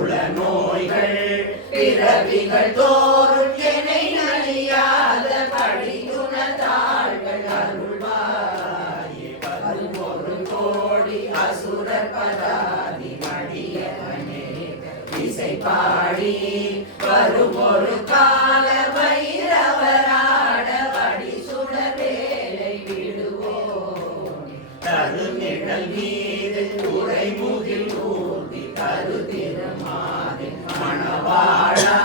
சுழ நோய்கள் பிறவிகள் தோறும் என்னை நலியாத படியுணர்ந்தாள்கள் அருள்வாயே பருமொரு கோடி அசுரர் பதாதி மடியவனே இசை பாடி வரும் ஒரு கால வைரவராட வடி சுடர் வேலை விடுவோம் தருநிழல் மீது உரைமுகில் ஊர்தி கருதிரமாதி மணவாழா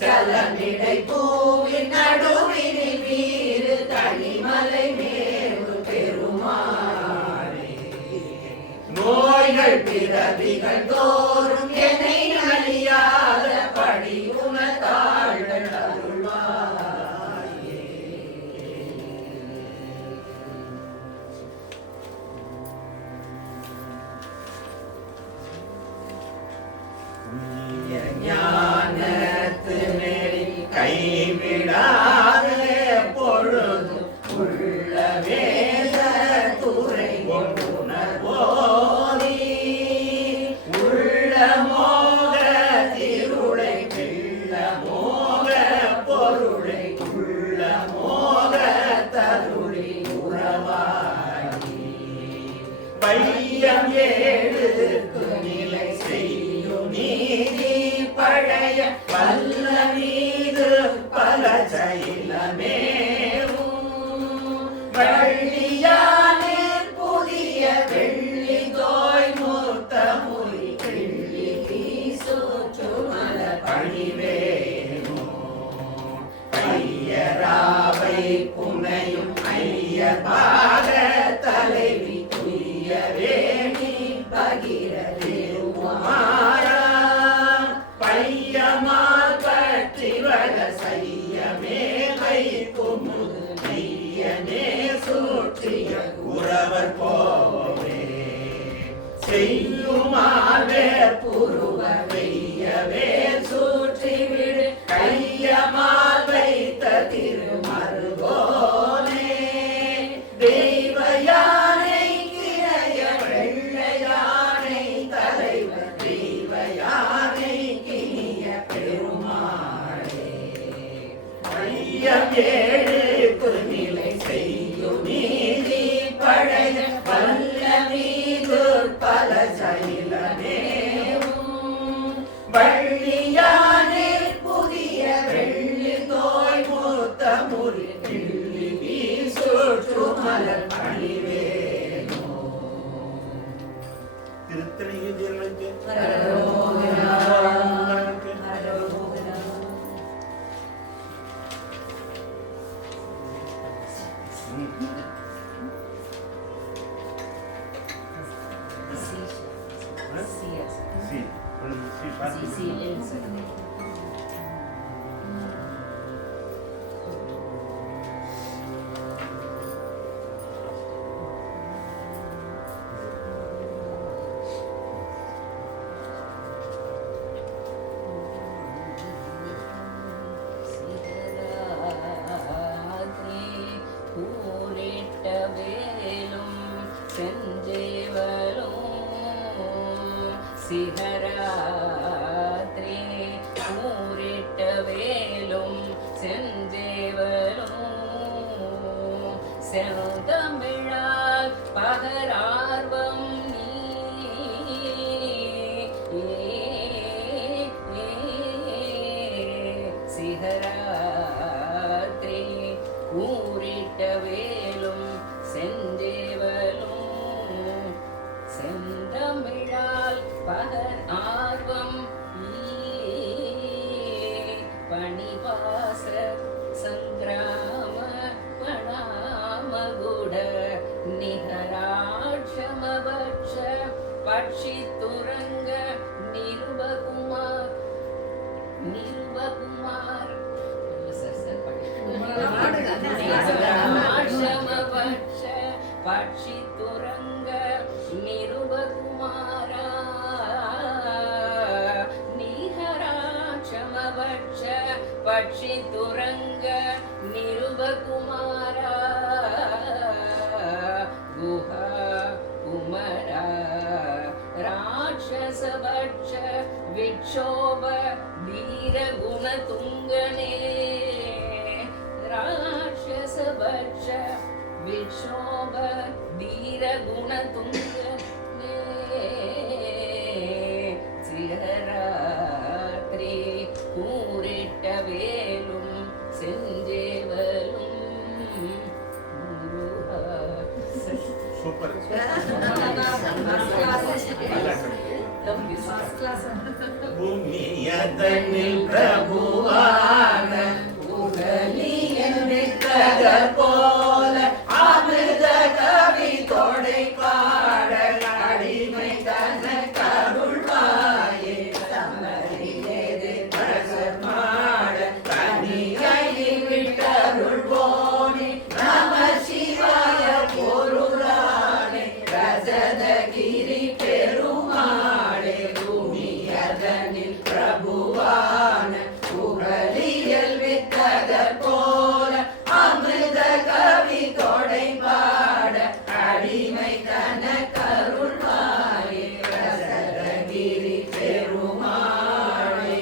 சலநிலை பூவின் நடுவினில் வீறு தனிமலை மேவு பெருமாளே நோய்கள் பிறவிகள் தோறும் என்னை நலியாத படி உணர்ந்தாள்கள் அருள்வாயே. ஞானத்து நெறி கைவிடாத பொழுதும் உள்ள வேத துறை கொண்டுணர்வோதி உள்ள மோக திருளை பிள்ள மோக பொருளை உள்ள மோக தருளி உறவாடி பையம் ஏழுக்கு நிலை செய்யும் நீதி பழைய பல்ல மீது பல செயலமேவும் வள்ளியானே புதிய வெள்ளி தோய் மூத்த மொழி வெள்ளி வீசோற்று மல பணிவேனோ ஐயராவை புனையும் ஐயர் பாத தலைவி துய்ய வேணி பகிர திருமாரா பையமால் பற்றி வர செய்யமே வைக்குமுது நெய்யனே சூற்றிய உறவர் போவே செய்யுமால் வேற்புருவ வெய்யவே சூற்றி விடு கையமால் வைத்த திருமருகோனே தெய்வ யானை கிளைய வெள்ளையானை தலைவர் தெய்வ யானை கிணிய பெருமாளே ஐயம் ஏழுக்கு நிலை செய்யும் நீதி பழைய வல்ல மீது பல செயலமேவும் வள்ளியானே புதிய வெள்ளி தோய் மூத்த முறி கிள்ளி வீசூற்று மலர் பணிவேனோ. திருத்தணிகை தேவனுக்கு சிகராத்ரி ஊரிட்ட வேலும் செஞ்சேவலும் செந்தமிழால் பகரார்வம் நீ சிகராத்ரி ஊரிட்ட வேலும் செஞ்சேவலும் செந்தமிழால் பகர் ஆர்வம் பணிவாச சங்கிராம பணாமகுட நிகராட்சமபட்ச பட்சி துரங்க நிருபகுமார் நிருபகுமார் பட்சி துரங்க நிருபகுமாரா நிகராட்சமபட்ச பட்சி துரங்க நிருபகுமாரா குஹா குமரா ராட்சசபட்ச विक्षोभ वीरगुणतुङ्गने राक्षसभक्ष विक्षोभ वीरगुणतुङ्गने சிகராத்திரி கூறிட்ட வேலும் செஞ்சேவலும் சூப்பர் பூமியதனில் பிரபுவான உடலியன் நிற்கதற் போல அமிர்த கவி தொடை பாட அடிமை தன கருள்வாயே தமரிலே பிரசமாட தனியில் விட்டருள்வோனே நம சிவாய பொருளானே ரஜதகிரி பெருமாளே பூமியதனில் பிரபுவான புகழியல் வித்ததற் போல அமிர்த கவி தொடை பாட அடிமை தன கருள்வாயே ரசதகிரி பெருமாளே.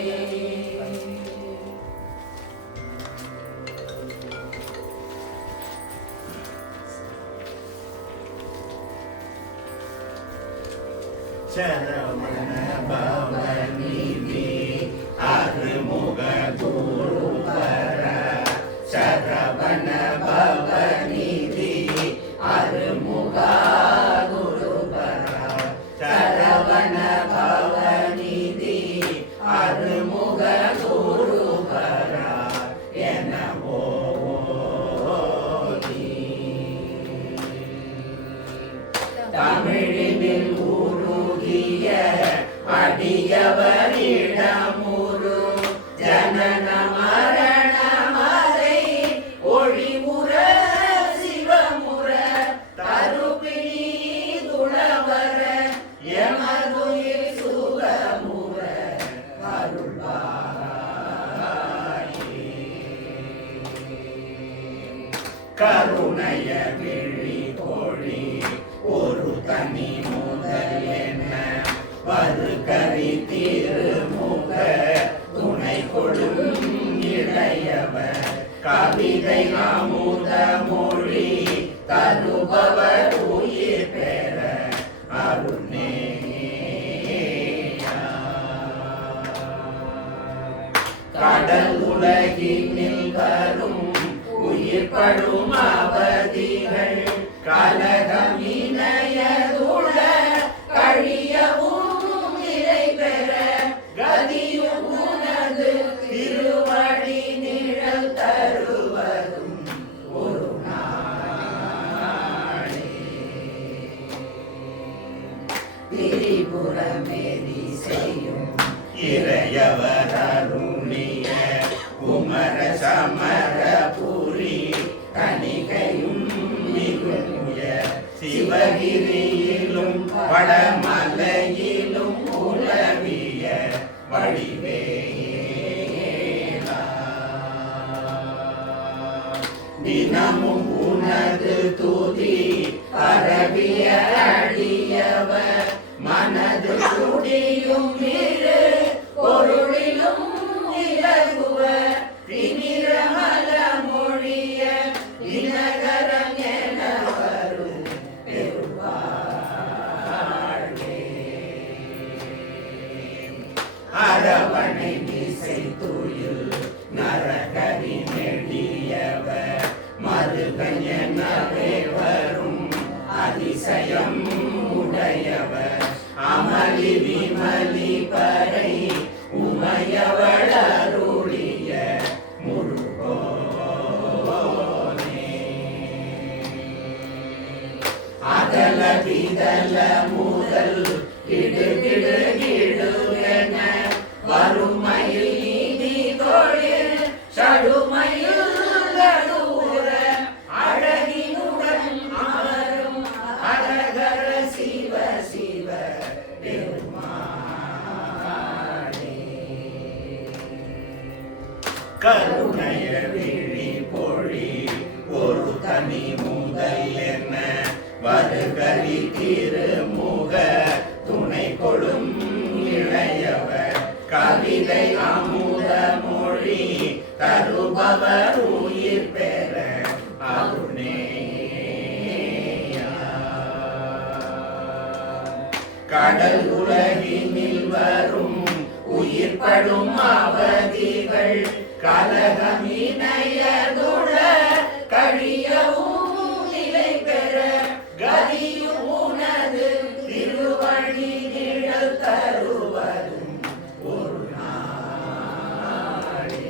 சரவண பவனிதி அருமுக குருவர சரவண பவனிதி அருமுக குருவர சரவண பவனிதி அருமுக குருவர என ஓதி தமிழினில் உருகிய அடியவரிடமுரு ஜனன மரண மறை ஒளிமுற சிவமுற தருபிணி துணவர எமதுயிர் சுகமுற அருள்வாயே. கருணைய விழி கொழி ஒரு தனி முதல் என்ன வருகரி திருமுக துணை கொடும் இளையவர் கவிதை அமுத மொழி தருபவர் உயிர் பெற அருணேயா. கடல் உலகினில் வரும் உயிர் படும் அவதிகள் கலகம் இணையதுள கழியவும் நிலை பெற கதியும் உனது திருவடி நிழல் தருவதும் ஒரு நாளே. திரிபுரமேதி செய்யும் இறையவர் அருணிய குமர சமரபுரி கணிகையும் மிகுய சிவகிரியிலும் வடமலையிலும் உலவிய வடிவேலா. தினமும் உனது துதி பரவிய அடியவர் மனது குடியும் இரு பொருளிலும் இலகுவ திமிரமல மொழிய இனகரம் என வரும் பெருவாழ்வே. அரவணை திசை துயில் நரகரி நெடியவர் மருகன் எனவே வரும் அதிசயம் உடையவர் அமளி விமலி பறை உமையவள் அருளிய முருகோனே. அதல விதல முதல் கிடுகிடு கிடுவென வறுமையில் நீதி தொழில் சடுமையில் நடுவுற அழகினுடன் அமரும் அழகர சிவ சிவ பெருமானே. கருணைய விழி பொழி ஒரு தனி முதல் என்ன வருகரி திருமுக துணை கொடும் இளையவர் கடல் உலகினில் வரும் உயிர்படும் அவதிகள் கலகமினையதுள கழியவும் நிலை பெற கதியும் உனது திருவடி நிழல் தருவதும் ஒரு நாளே.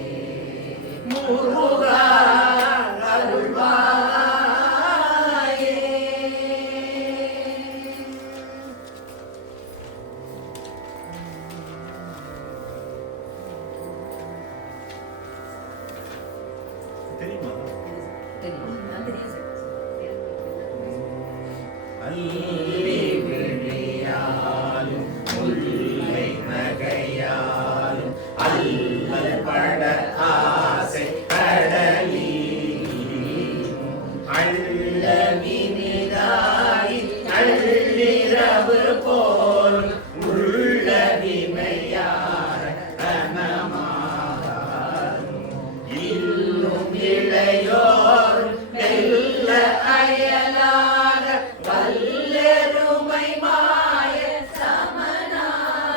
முருகா அருள்வாயே. தெரியுமா? அல்லி விழியாலும் முல்லை நகையாலும் அல்லல் பட ஆசை கடலிலும் அள்ளவினிதாய் நள்ளிரவு போல் உள்ளவிமையார கனமாகும் இல்லும் இளையோரும் மெல்ல அயலாக வல்லெருமை மாய சமனாரும்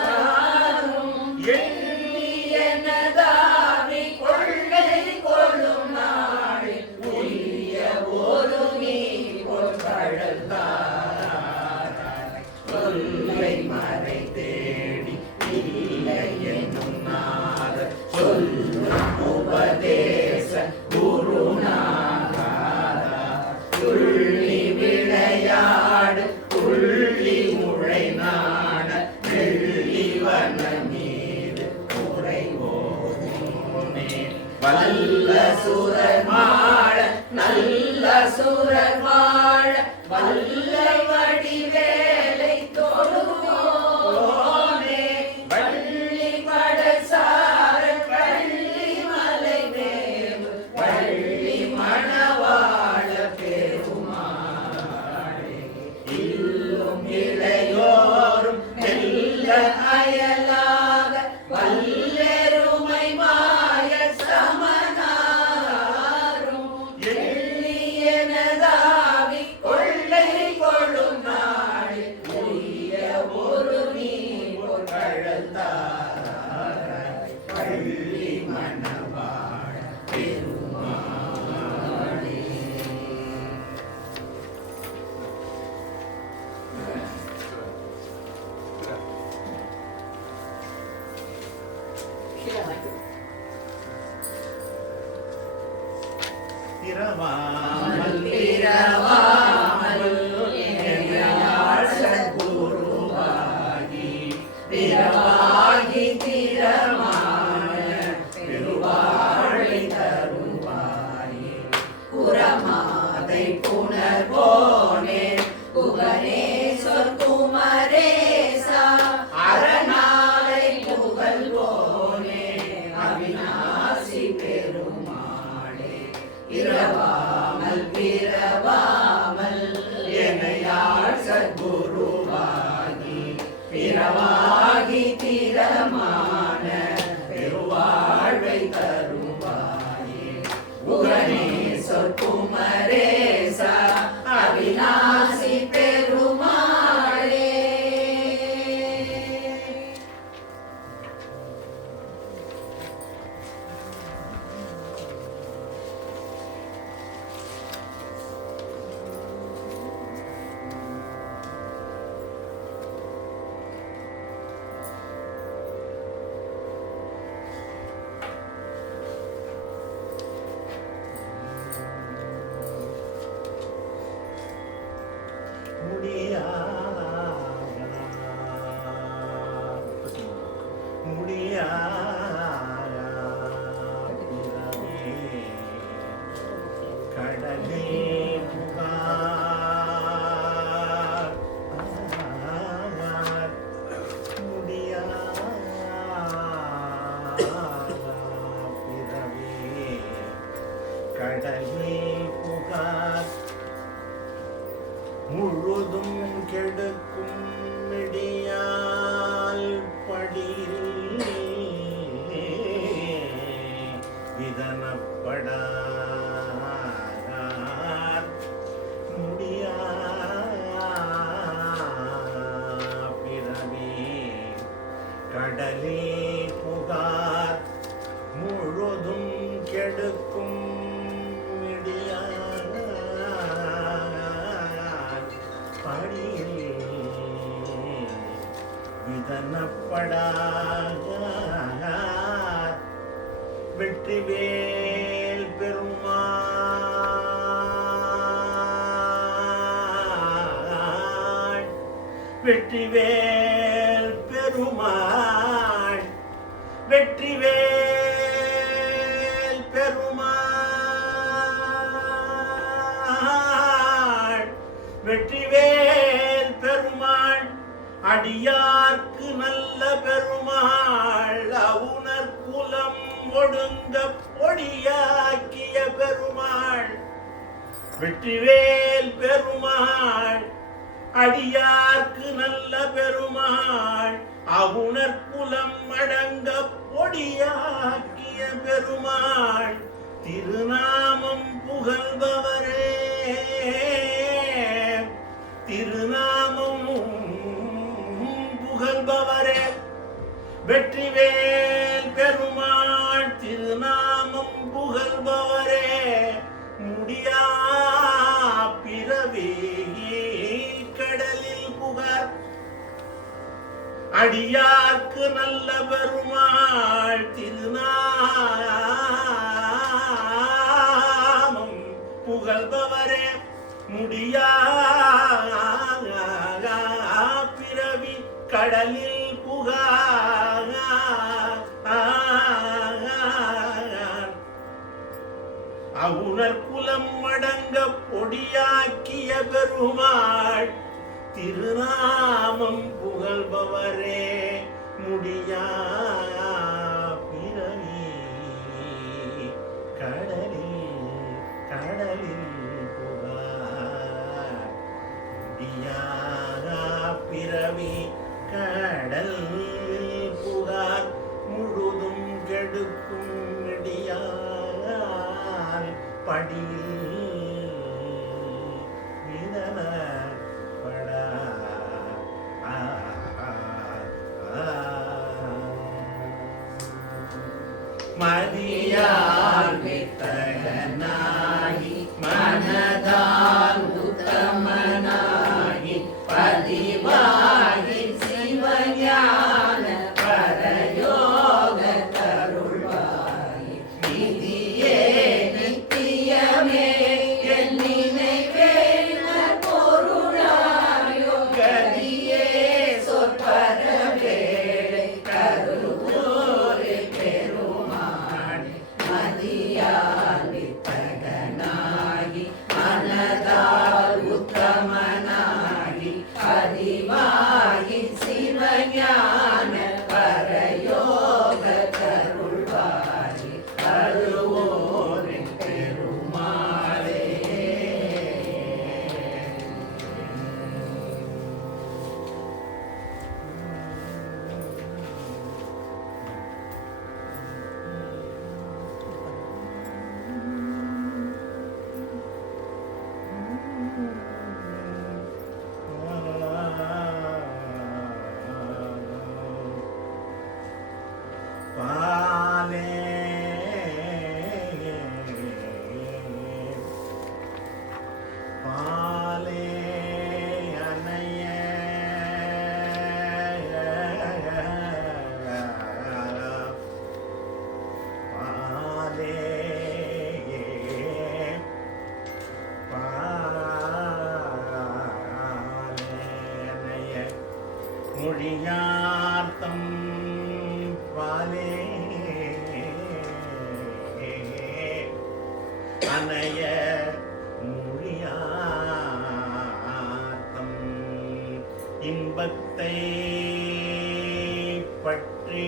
எண்ணியனதாவி கொள்ளை கொள்ளும் நாளில் உரிய ஒரு நீர் கடல்தாராய் சொல்லை மறை தேடி இல்லை என்னும் நாத சொல்லும் உபதேச குருநாதா துள்ளி விளையாடு துள்ளி முளை நாட வெள்ளி வன மீது குறைவோனே வல்ல சுரர் மாழ நல்ல சுரர் வாழ வல்ல வடிவேலை தொழுவோனே வள்ளி படசார வள்ளி மலை மேவு வள்ளி மணவாழ பெருமாளே இல்லும் இளையோரும் மெல்ல அயலாக வல்லெருமை மாய சமனாரும் எண்ணியனதாவி கொள்ளை கொள்ளும் நாளில் உரிய ஒரு நீர் கடல்தாராய் வள்ளி மணவாழ பெருமாளே. பிறவாமல் பிறவாமல் எனையாள் சத்குருவாகி பிறவாகி திறமான பெருவாழை தருவாயே புறமாதை புனர்வோனே புகனே சொற்குமரேசா அரணாலை புகழ்வோனே அவிநாசி பெருமாளே இரவாமல் பிறவாமல் எனையாள் சத்குருவாகி பிறவாகி திறமான பெருவாழ்வை தருவாயே புகனே சொற்குமரேசா அவிநாசி பெருமாளே. கடலே புகார் முழுதும் கெடுக்கும் மிடியால் படியில் விதனப்படார் முடியா கடலே புகார் முழுதும் கெடுக்கும் இடியார் படியில் விதனப்படார் வெற்றிவேல் பெருமாள் வெற்றிவேல் பெருமாள் வெற்றிவேல் பெருமாள் வெற்றிவேல் பெருமாள் அடியார்க்கு நல்ல பெருமாள் அவுணர் குலம் ஒடுங்க பொடியாக்கிய பெருமாள் வெற்றிவேல் பெருமாள் அடியார்க்கு நல்ல பெருமாள் அவுணர் குலம் அடங்க பொடியாக்கிய பெருமாள் திருநாமம் புகழ்பவரே திருநாமம் புகழ்பவரே வெற்றிவேல் பெருமாள் திருநாமம் புகழ்பவரே முடியா பிறவி கடலில் புகார் அடியார்க்கு நல்ல பெருமாள் திருநாமம் புகழ்பவரே முடியா பிறவி கடலில் புகார் அவுணர் குலம் அடங்க பொடியாக்கிய பெருமாள் திருநாமம் புகழ்பவரே முடியா பிறவி கடலில் புகார் முடியா பிறவி கடல் புகார் முழுதும் கெடுக்கும் இடியார் படியில் விதனப்படா மதியால் வித்தகனாகி மனதால் உத்தமனாகி பதிவாகி சிவஞான பரயோக கருள்வாய் நிதியே நித்தியமே என் நினைவேன பொருளாயோ கதியே சொற்பரவேளை கருவோரே பெருமாள் மதியால் வித்தகனாகி மனதால் உத்தமனாகி பதிவாகி சிவஞான பரயோக கருள்வாய் கருவோரே பெருமாளே பாலே பாலே அணைய பாலே பாலே மொழியார்த்தம் பாலே அணைய மொழியார்த்தம் இன்பத்தை பற்றி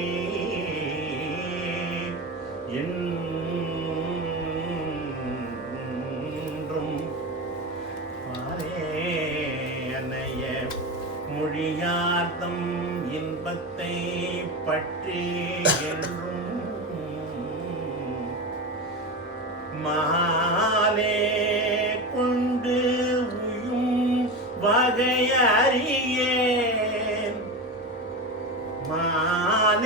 என்றும் பாலே அணைய மொழியார்த்தம் இன்பத்தை பற்றி என்றும் மாலே கொண்டு உயும் வகையறியேன் மாலே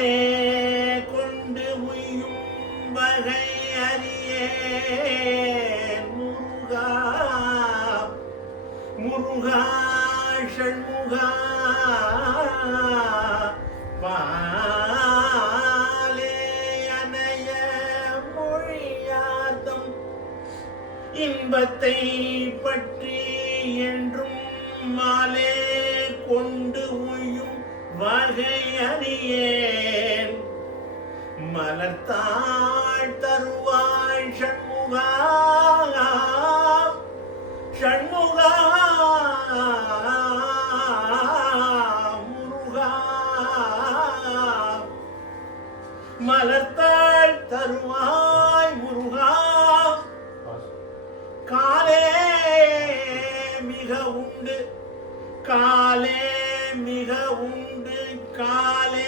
இன்பத்தை பற்றி என்றும் மாலே கொண்டு உயும் வகை அறியேன் மலர்த்தாள் தருவாய் ஷண்முகா ஷண்முகா முருகா மலர்த்தாள் தருவாய் முருகா காலே மிக உண்டு காலே மிக உண்டு காலே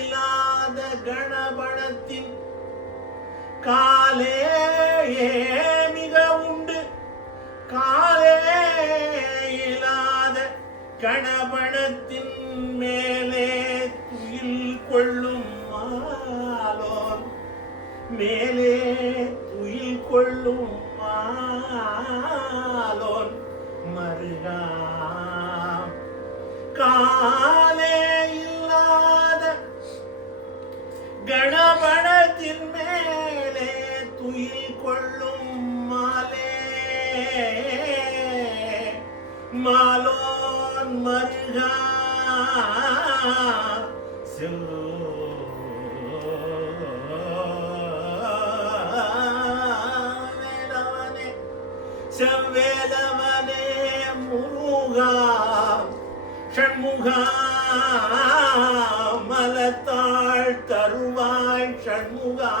இல்லாத கணபணத்தின் காலே மிக உண்டு காலே இல்லாத கணபணத்தின் மேலே துயில் கொள்ளும் மாலோன் மேலே துயில் கொள்ளும் மாலோன் மருகா காலே இல்லாத கணபணத்தின் மேலே துயில் கொள்ளும் மாலே மாலோன் மருகா செவ்வேலவனே முருகா ஷண்முகா மலத்தாள் தருவாய் ஷண்முகா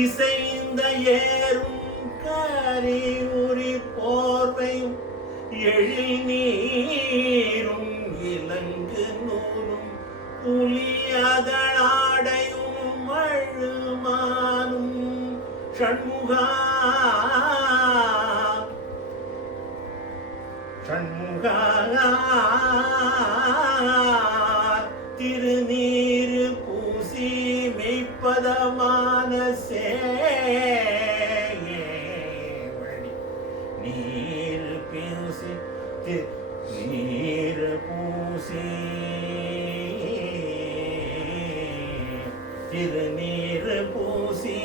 இசைந்த ஏறும் கரி உரி போர்வையும் எழில் நீரும் இலங்கு நூலும் புலியதழாடையும் அழுமானும் ஷண்முகா ஷண்முகா திருநீரு பூசி மெய்ப்பதமான சேவடி நீர் பூசி நீர் பூசி திருநீர் பூசி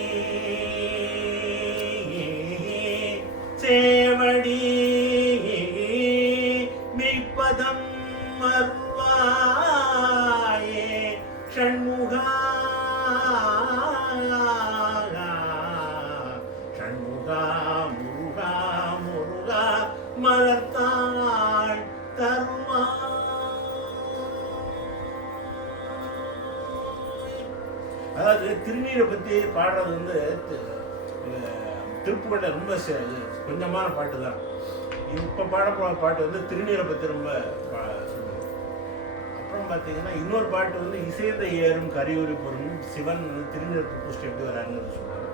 சேவடி மெய்ப்பதம் அருள்வாயே ஷண்முகா ஷண்முகா முருகா முருகா மலர்த்தாள் தருவாய். அதாவது திருநீரை பத்தி பாடுறது வந்து திருப்புகழில் ரொம்ப கொஞ்சமான பாட்டு தான். இப்போ பாடப்போகிற பாட்டு வந்து திருநீரை பற்றி ரொம்ப சொல்லுது. அப்புறம் பார்த்தீங்கன்னா இன்னொரு பாட்டு வந்து இசைந்த ஏறும் கரியூரி பொருள் சிவன் திருநீர் பூஷ்டி எப்படி வராங்கன்னு சொல்லுவாங்க.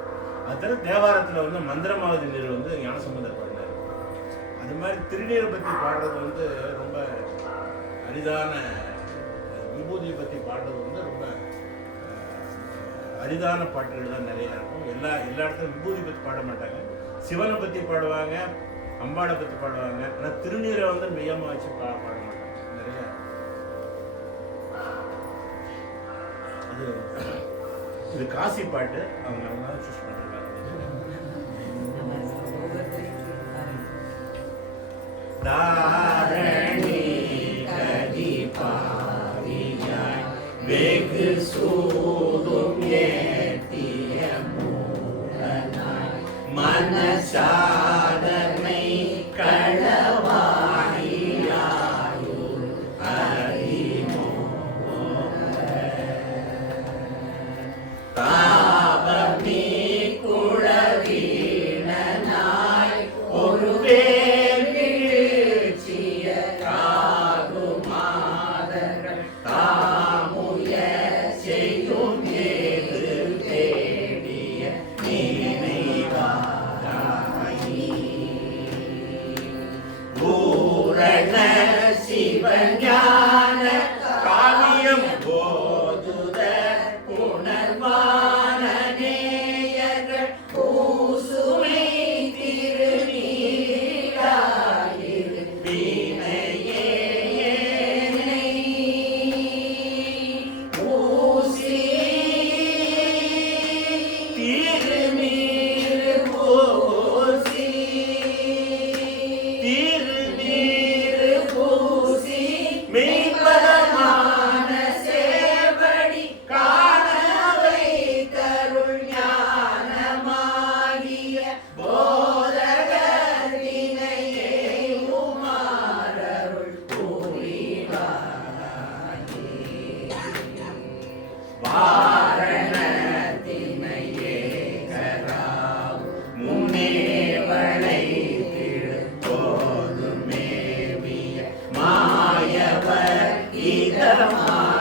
அதில் தேவாரத்தில் வந்து மந்திரமாவதி நீர் வந்து ஞானசம்பந்தர் பாடினார். அது மாதிரி திருநீரை பற்றி பாடுறது வந்து ரொம்ப அரிதான, விபூதியை பற்றி பாடுறது வந்து ரொம்ப அரிதான பாட்டுகள் தான் நிறையா இருக்கும். எல்லா இடத்துலையும் விபூதி பற்றி பாட மாட்டாங்க. சிவனை பற்றி பாடுவாங்க, அம்பாளை பற்றி பாடுவாங்க. ஆனால் திருநீரை வந்து மையமாக வச்சு பாட மாட்டாங்க நிறைய. இது காசி பாட்டு அவங்க சூஸ் பண்ணிருக்காங்க. தாரணி கதி பாரியாய் வெகு சூதும் ஏத்திய மூலனாய் மனசாதனை களவாணியாயுள் அறிமோ தாபமீ குழவீணனாய் ஒரு வேல் வீழ்ச்சிய காகுமாதர்கள் தாமுய செய்யும் ஏது தேடிய நினைவாராயி பூரண சிவஞான காவியம் போதுத உணர்வான நேயர்கள் பூசுமை திருநீராயிரு வினையேனை பூசி திருநீர் போதுத சுந்தரமா